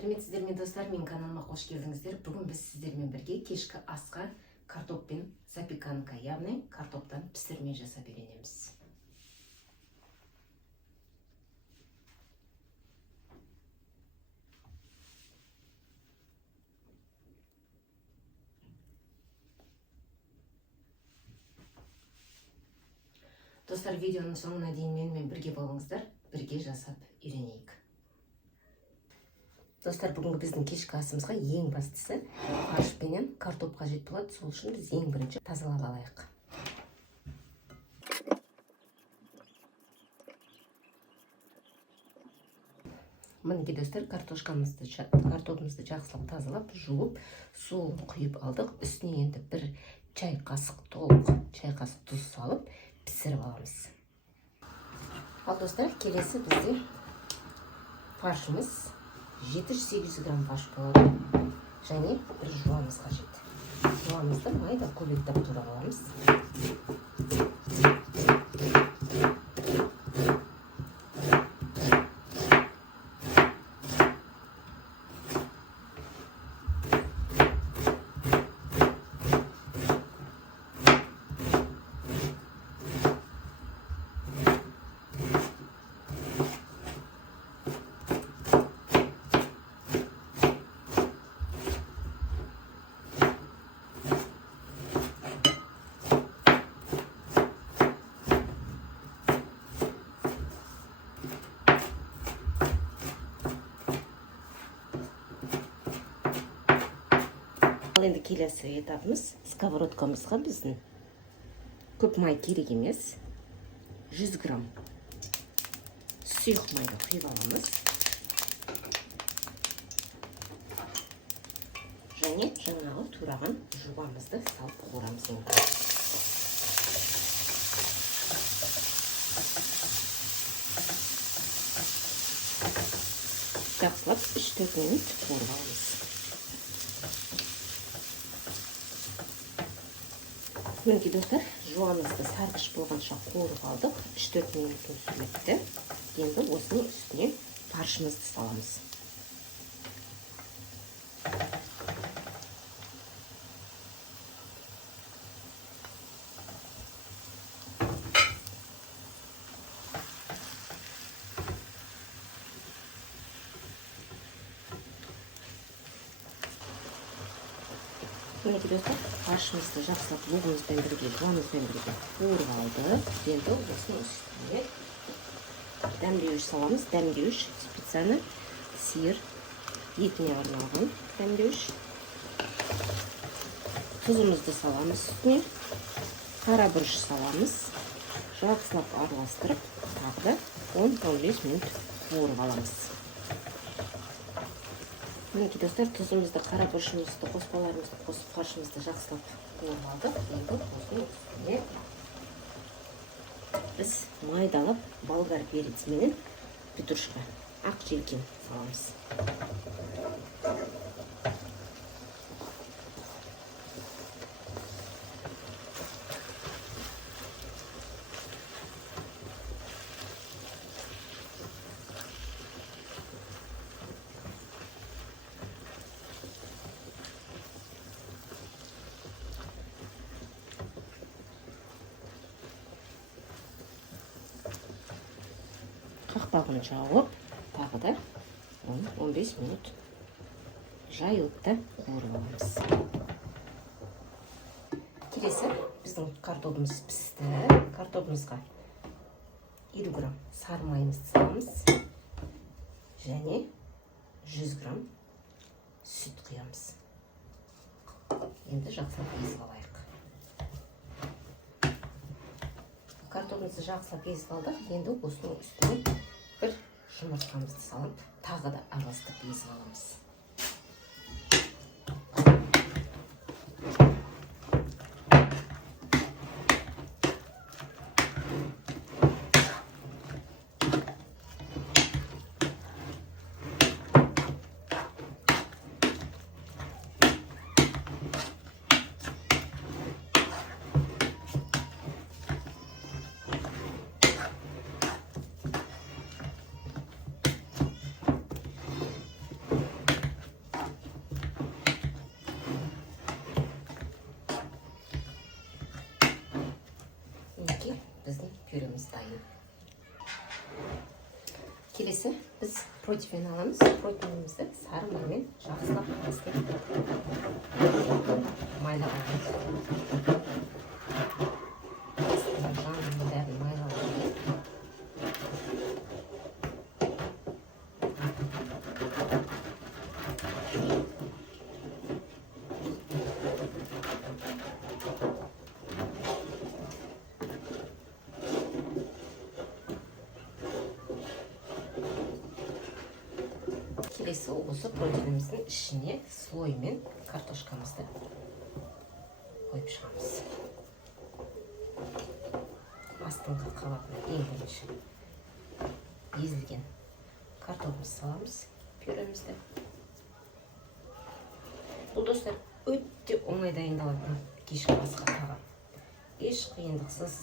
Сәлеметсіздер ме достар, мен каналыма қош келдіңіздер. Бүгін біз сіздермен бірге кешкі асқа картоп пен запеканка, яғни картоптан пісірме жасап үйренеміз. Достар, видеоның соңына дейін менімен бірге болыңыздар, бірге жасап үйренейік. Достар, бүгінгі біздің кешкі асымызға ең бастысы фарш пенен картоп қажет болады. Сол үшін біз ең бірінші тазалап алайық. Мінекей достар, картопымызды жақсылап тазалап, жуып, суын құйып алдық. Үстіне енді бір чай қасық, толық чай қасық тұз салып, пісіріп аламыз. Ал достар, келесі бізде фаршымыз 700-800 грамм фарш болады. Және бір жуамыз қажет. Жуамызды майда көбейтіп турап аламыз. Ал енді келесі этапымыз сковородкамызға біздің көп май керек емес. 100 грамм сұйық майды құйып аламыз. Және жаңағы тураған жуамызды салып қуырамыз. Жақсылап 3-4 минут қуырып аламыз. Мінекей достар, жуамызды сарғыш болғанша қуырып алдық. 3-4 минут өтті. Енді осының үстіне фаршымызды саламыз. Мінекей достар, фаршымызды жақсылап луғымызбен бірге, жуамызбен бірге қуырып алдық. Енді осының үстіне дәмдеуіш саламыз. Дәмдеуіш специально сиыр етіне арналған дәмдеуіш. Тұзымызды саламыз үстіне. Қара бұрыш саламыз. Жақсылап араластырып, тағы да 10-15 минут қуырып аламыз. Мінекей достар, тұзымызды, қара бұрышымызды, қоспаларымызды қосып, фаршымызды жақсылап қуырып алдық. Енді осының үстіне біз майдалап болгар перец менен петрушка, ақ желкен саламыз. Қақпағын жауып, тағы да 10-15 минут жайылтта қуырып аламыз. Келесі біздің картопымыз пісті. Картопымызға 50 грамм сары майымызды саламыз. Және 100 грамм сүт құямыз. Енді жақсылап езіп алайық. Картопымызды жақсылап езіп алдық. Енді осының үстіне бір жұмыртқамызды салып, тағы да араластырып езіп аламыз. келесі біз протеин аламыз. Протеинімізді сары маймен жақсылап майламаймыз. Жанның бәрін майламаймыз. Келесі осы протеиніміздің ішіне слоймен картошкамызды қойып шығамыз. Астыңғы қабатына ең бірінші езілген картопымызды саламыз, пюремізді. Бұл достар өте оңай дайындалатын кешкі асқа тағам. Еш қиындықсыз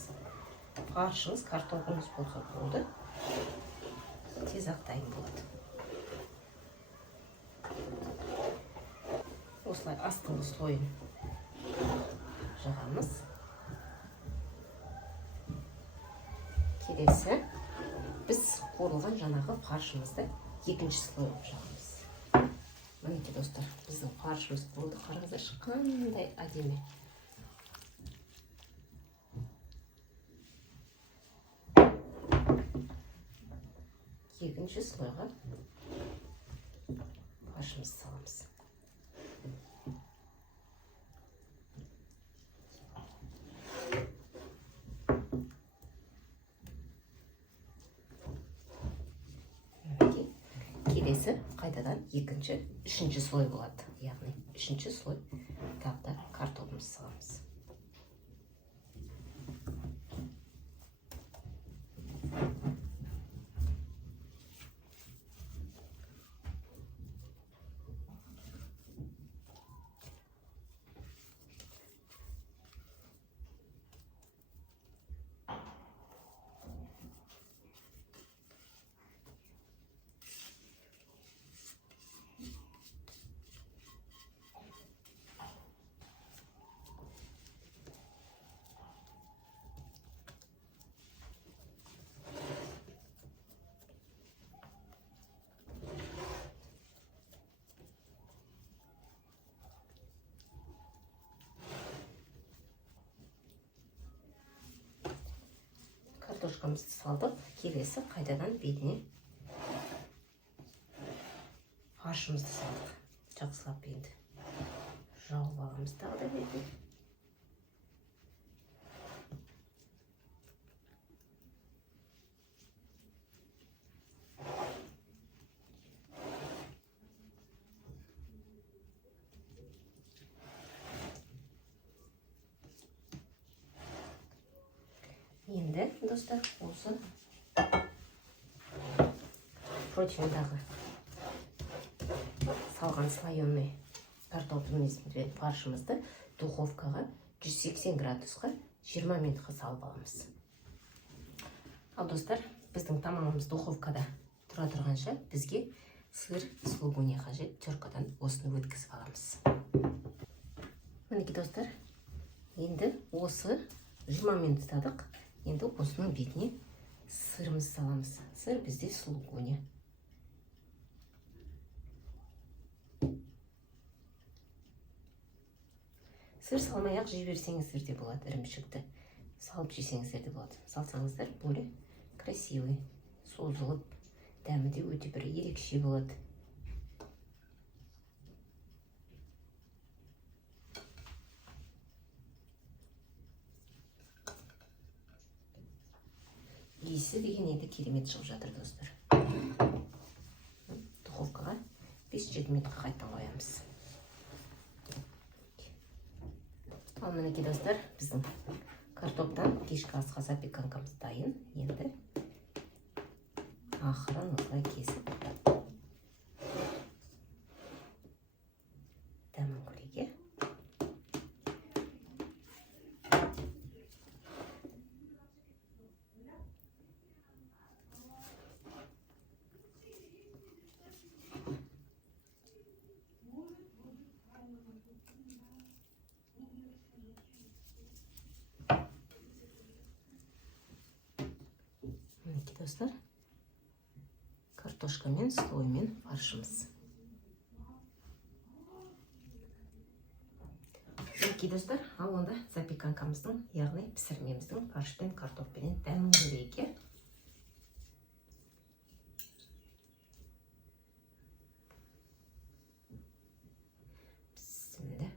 фаршыңыз, картопыңыз болса болды. Тез ақ дайын болады. Осылай астыңғы слойын жағамыз. Келесі біз қуырылған жаңағы фаршымызды екінші слой қылып жағамыз. Мінекей достар, біздің фаршымыз қуырылды. Қараңыздаршы, қандай әдемі. Екінші слойға фаршымызды саламыз. Келесі қайтадан екінші, үшінші слой болады. Яғни үшінші слой тағы картопымызды саламыз. Картошкамызды салдық. Келесі қайтадан бетіне фаршымызды салдық. Жақсылап енді жауып аламыз тағы да бетіне. Енді, достар, осы протеиндағы салған слоеный картоплымызды, фаршымызды духовкаға 180 градусқа 20 минутқа салып аламыз. Ал достар, біздің тамағымыз духовкада тұра тұрғанша бізге сыр сулугуни қажет. Теркадан осыны өткізіп аламыз. Мінекей достар, енді осы 20 минут ұстадық. Енді осының бетіне сырымызды саламыз. Сыр бізде сулугуни. Сыр салмай-ақ жіберсеңіздер де болады, ірімшікті салып жесеңіздер де болады. Салсаңыздар более красивый, созылып, дәмі де өте бір ерекше болады. Иісі деген енді керемет шығып жатыр, достар. Духовкаға 5-7 минутқа қайттан қоямыз. Ал мінекей достар, біздің картоптан кешкі асқа запеканкамыз дайын. Енді ақырын осылай кесіп дәмін көреге. Достар, картошка мен слоймен фаршымыз. Мінекей достар, ал онда запеканкамыздың, яғни пісірмеміздің фаршпен картоппенен дәмін көрейік. Bismillah.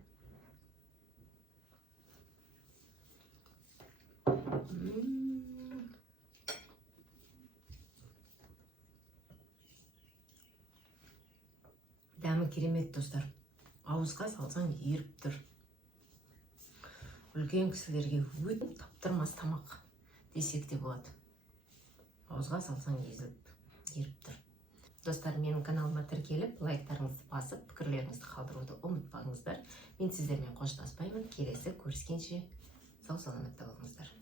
Дәмі керемет достар. Ауызға салсаң еріп тұр. Үлкен кісілерге өте таптырмас тамақ десек те болады. Ауызға салсаң еріп тұр. Достар, менің каналыма тіркеліп, лайктарыңызды басып, пікірлеріңізді қалдыруды ұмытпаңыздар. Мен сіздермен қоштаспаймын. Келесі көріскенше сау саламатта болыңыздар.